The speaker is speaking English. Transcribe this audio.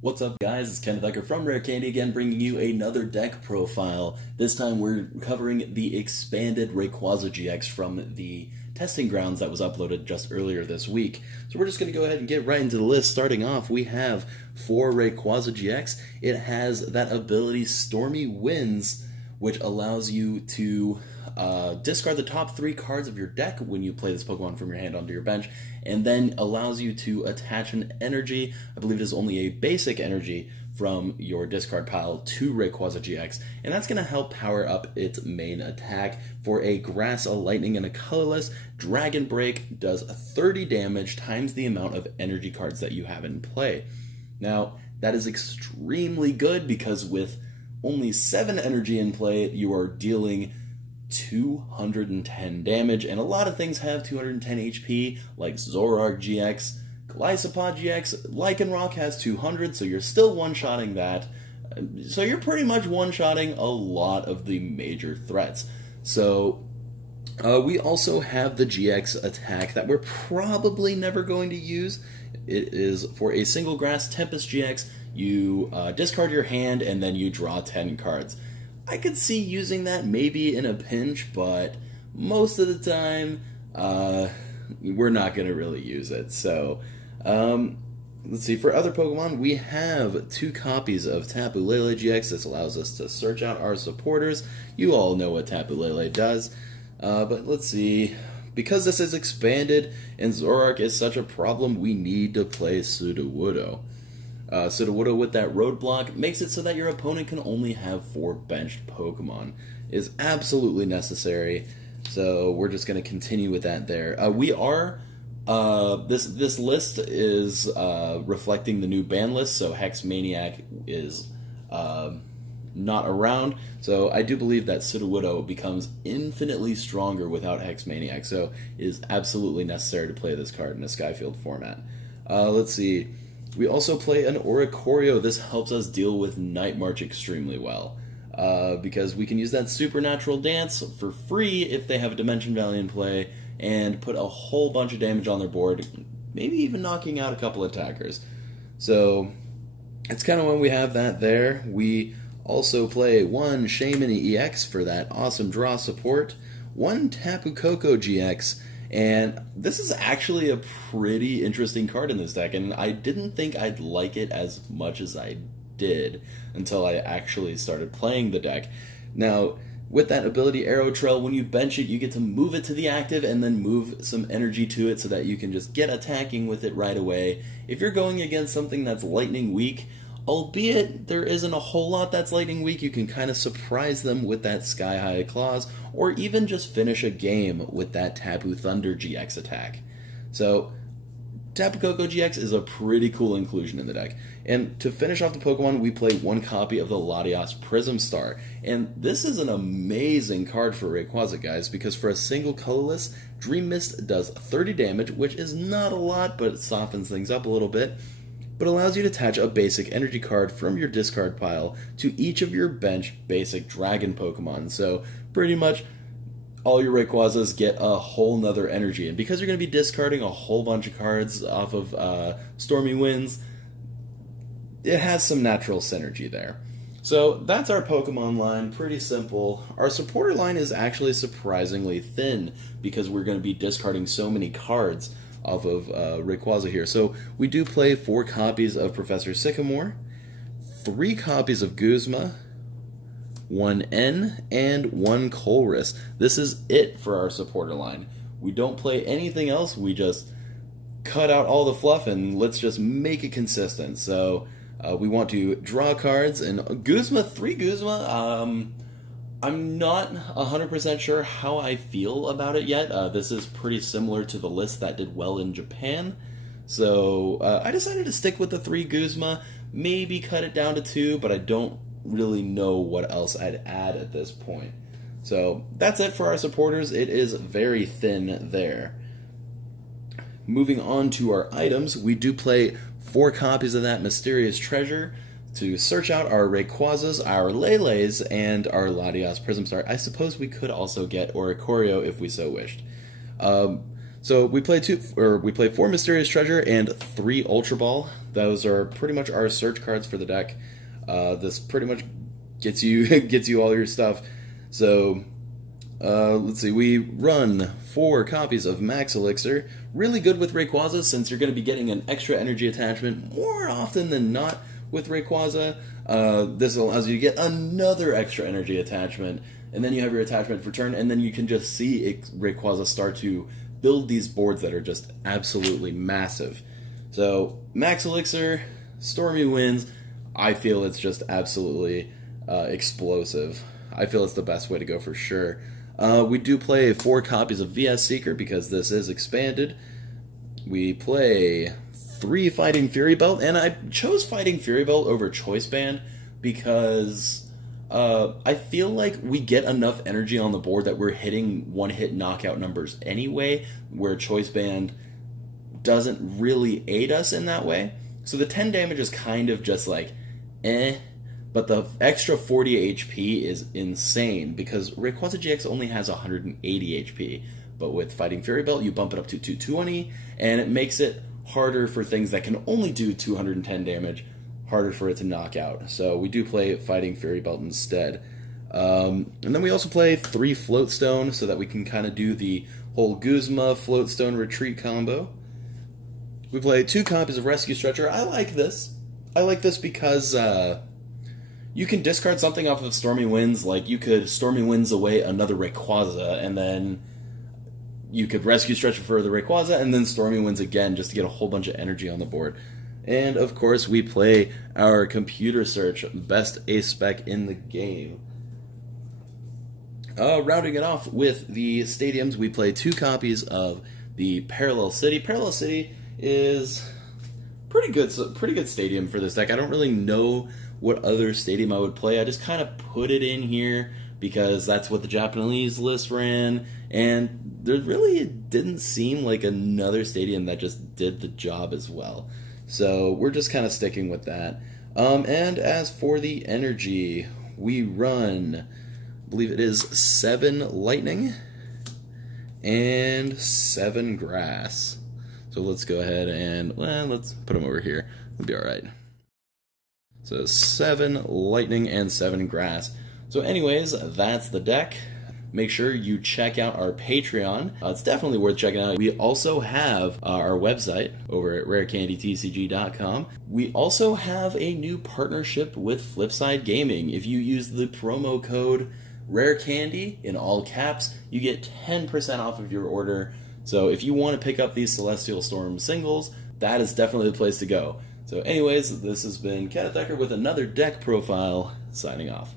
What's up guys, it's Kenneth Ecker from Rare Candy again, bringing you another deck profile. This time we're covering the expanded Rayquaza GX from the testing grounds that was uploaded just earlier this week. So we're just going to go ahead and get right into the list. Starting off, we have for Rayquaza GX, it has that ability Stormy Winds, which allows you to discard the top 3 cards of your deck when you play this Pokemon from your hand onto your bench, and then allows you to attach an energy, I believe it is only a basic energy, from your discard pile to Rayquaza GX, and that's going to help power up its main attack. For a Grass, a Lightning, and a Colorless, Dragon Break does 30 damage times the amount of energy cards that you have in play. Now, that is extremely good because with only 7 energy in play, you are dealing 210 damage, and a lot of things have 210 HP, like Zoroark GX, Gliscopod GX, Lycanroc has 200, so you're still one-shotting that. So you're pretty much one-shotting a lot of the major threats. So we also have the GX attack that we're probably never going to use. It is for a single Grass Tempest GX, you discard your hand and then you draw 10 cards. I could see using that maybe in a pinch, but most of the time, we're not going to really use it. So, let's see, for other Pokemon, we have 2 copies of Tapu Lele GX. This allows us to search out our supporters. You all know what Tapu Lele does. But let's see, because this is expanded and Zoroark is such a problem, we need to play Sudowoodo. Sudowoodo with that roadblock makes it so that your opponent can only have 4 benched Pokemon. It is absolutely necessary, so we're just going to continue with that there. We are, this list is reflecting the new ban list, so Hex Maniac is not around, so I do believe that Sudowoodo becomes infinitely stronger without Hex Maniac, so it is absolutely necessary to play this card in a Skyfield format. Let's see. We also play an Oricorio. This helps us deal with Night March extremely well, because we can use that Supernatural Dance for free if they have a Dimension Valley in play, and put a whole bunch of damage on their board, maybe even knocking out a couple attackers. So it's kind of when we have that there. We also play 1 Shaman EX for that awesome draw support, 1 Tapu Koko GX, and this is actually a pretty interesting card in this deck, and I didn't think I'd like it as much as I did until I actually started playing the deck. Now, with that ability Arrow Trail, when you bench it, you get to move it to the active and then move some energy to it so that you can just get attacking with it right away. If you're going against something that's lightning weak, albeit there isn't a whole lot that's lightning weak, you can kind of surprise them with that Sky High Claws, or even just finish a game with that Tapu Thunder GX attack. So, Tapu Koko GX is a pretty cool inclusion in the deck. And to finish off the Pokemon, we play 1 copy of the Latias Prism Star. And this is an amazing card for Rayquaza, guys, because for a single colorless, Dream Mist does 30 damage, which is not a lot, but it softens things up a little bit, but allows you to attach a basic energy card from your discard pile to each of your bench basic dragon Pokemon. So pretty much all your Rayquazas get a whole nother energy. And because you're going to be discarding a whole bunch of cards off of Stormy Winds, it has some natural synergy there. So that's our Pokemon line, pretty simple. Our supporter line is actually surprisingly thin because we're going to be discarding so many cards off of Rayquaza here. So we do play 4 copies of Professor Sycamore, 3 copies of Guzma, 1 N, and 1 Colress. This is it for our supporter line. We don't play anything else, we just cut out all the fluff and let's just make it consistent. So we want to draw cards, and Guzma, 3 Guzma, I'm not 100% sure how I feel about it yet. This is pretty similar to the list that did well in Japan. So I decided to stick with the 3 Guzma, maybe cut it down to 2, but I don't really know what else I'd add at this point. So that's it for our supporters. It is very thin there. Moving on to our items, we do play 4 copies of that Mysterious Treasure to search out our Rayquazas, our Leles, and our Latias Prism Star. I suppose we could also get Oricorio if we so wished. So we play 4 Mysterious Treasure and 3 Ultra Ball. those are pretty much our search cards for the deck. This pretty much gets you gets you all your stuff. So let's see, we run 4 copies of Max Elixir. Really good with Rayquaza, since you're going to be getting an extra energy attachment more often than not with Rayquaza. This allows you to get another extra energy attachment, and then you have your attachment for turn, and then you can just see Rayquaza start to build these boards that are just absolutely massive. So, Max Elixir, Stormy Winds, I feel it's just absolutely explosive. I feel it's the best way to go for sure. We do play 4 copies of VS Seeker because this is expanded. We play 3 Fighting Fury Belt, and I chose Fighting Fury Belt over Choice Band because I feel like we get enough energy on the board that we're hitting one-hit knockout numbers anyway, where Choice Band doesn't really aid us in that way. So the 10 damage is kind of just like, eh. But the extra 40 HP is insane, because Rayquaza GX only has 180 HP. But with Fighting Fury Belt, you bump it up to 220, and it makes it harder for things that can only do 210 damage, harder for it to knock out. So we do play Fighting Fury Belt instead. And then we also play 3 Floatstone, so that we can kind of do the whole Guzma Floatstone Retreat combo. We play 2 copies of Rescue Stretcher. I like this. I like this because you can discard something off of Stormy Winds. Like, you could Stormy Winds away another Rayquaza, and then you could Rescue Stretcher for the Rayquaza, and then Stormy Winds again, just to get a whole bunch of energy on the board. And, of course, we play our Computer Search, best ace spec in the game. Rounding it off with the stadiums, we play 2 copies of the Parallel City. Parallel City is pretty good stadium for this deck. I don't really know what other stadium I would play. I just kind of put it in here because that's what the Japanese list ran, and there really didn't seem like another stadium that just did the job as well. So we're just kind of sticking with that. And as for the energy, we run, I believe it is 7 lightning and 7 grass. So let's go ahead and, well, let's put them over here. We'll be alright. So 7 lightning and 7 grass. So anyways, that's the deck. Make sure you check out our Patreon. It's definitely worth checking out. We also have our website over at rarecandytcg.com. We also have a new partnership with Flipside Gaming. If you use the promo code RareCandy in all caps, you get 10% off of your order. So if you want to pick up these Celestial Storm singles, that is definitely the place to go. So anyways, this has been Kenneth Decker with another deck profile, signing off.